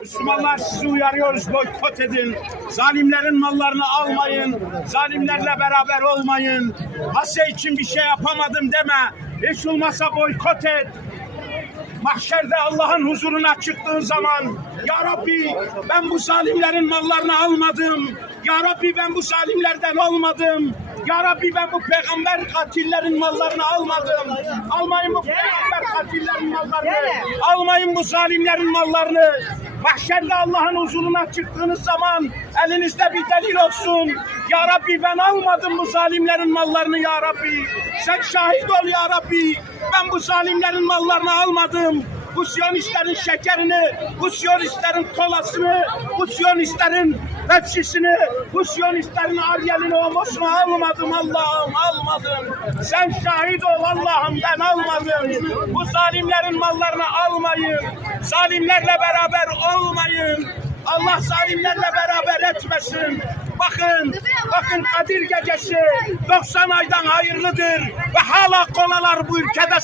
Müslümanlar sizi uyarıyoruz, boykot edin. Zalimlerin mallarını almayın. Zalimlerle beraber olmayın. Asya için bir şey yapamadım deme. Hiç olmazsa boykot et. Mahşerde Allah'ın huzuruna çıktığın zaman Ya Rabbi ben bu zalimlerin mallarını almadım. Ya Rabbi ben bu zalimlerden olmadım. Ya Rabbi ben bu peygamber katillerin mallarını almadım. Almayın bu peygamber katillerin mallarını. Almayın bu zalimlerin mallarını. Mahşerde Allah'ın huzuruna çıktığınız zaman elinizde bir delil olsun. Ya Rabbi ben almadım bu zalimlerin mallarını Ya Rabbi. Sen şahit ol Ya Rabbi. Ben bu zalimlerin mallarını almadım. Bu Siyonistlerin şekerini, bu Siyonistlerin kolasını, bu Siyonistlerin Pepsi'sini, bu Siyonistlerin Ariel'ini, Omos'unu almadım Allah'ım, almadım. Sen şahit ol Allah'ım, ben almadım. Bu zalimlerin mallarını almayın. Zalimlerle beraber olmayın. Allah zalimlerle beraber etmesin. Bakın Kadir Gecesi 90 aydan hayırlıdır ve hala kolalar bu ülkede